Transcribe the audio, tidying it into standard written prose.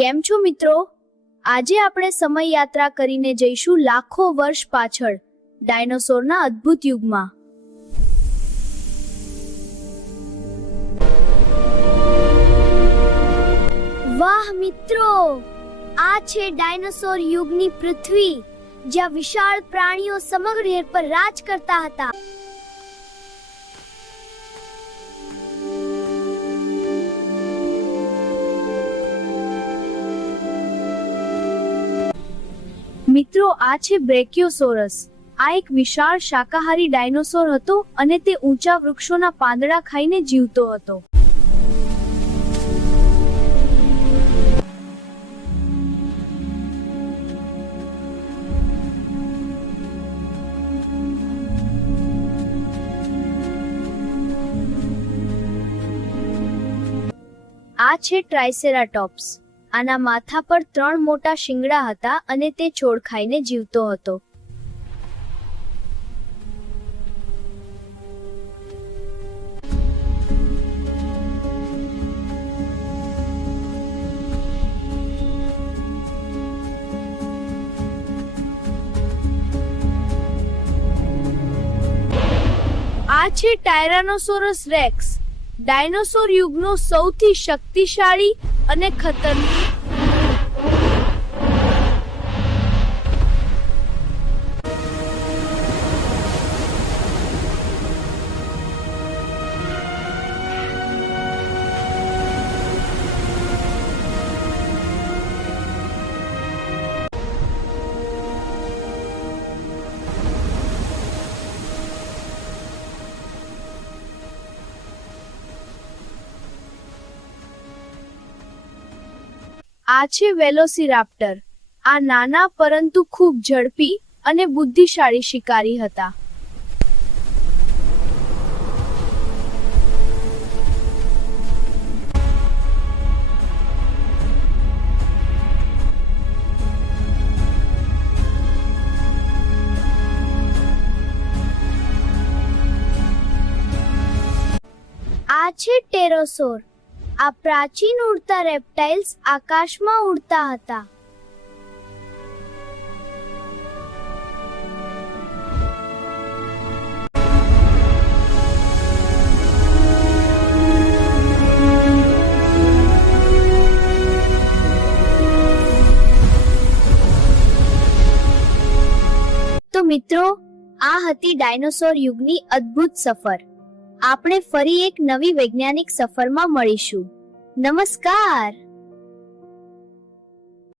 કેમ છો મિત્રો? આજે આપણે સમય યાત્રા કરીને જઈશું લાખો વર્ષ પાછળ ડાયનોસોરના અદ્ભુત યુગમાં। વાહ મિત્રો, આ છે ડાયનોસોર યુગની પૃથ્વી, જ્યાં વિશાળ પ્રાણીઓ સમગ્ર પર રાજ કરતા હતા। મિત્રો, આ છે બ્રેકિયોસોરસ। આ એક વિશાળ શાકાહારી ડાયનોસોર હતો અને તે ઊંચા વૃક્ષોના પાંદડા ખાઈને જીવતો હતો। આ છે ટ્રાયસેરાટોપ્સ। આના માથા પર 3 મોટા શિંગડા હતા અને તે છોડ ખાઈને જીવતો હતો। આ છે ટાયરાનોસોરસ રેક્સ, ડાયનોસોર યુગનો સૌથી શક્તિશાળી અને ખતરનાક। આ છે વેલોસિરાપ્ટર। આ નાના પરંતુ ખૂબ ઝડપી અને બુદ્ધિશાળી શિકારી હતા। આ છે ટેરોસોર। આ પ્રાચીન ઉડતા રેપ્ટાઇલ્સ આકાશમાં ઉડતા હતા। તો મિત્રો, આ હતી ડાયનોસોર યુગની અદ્ભુત સફર। આપણે ફરી એક નવી વૈજ્ઞાનિક સફરમાં મળીશું। નમસ્કાર।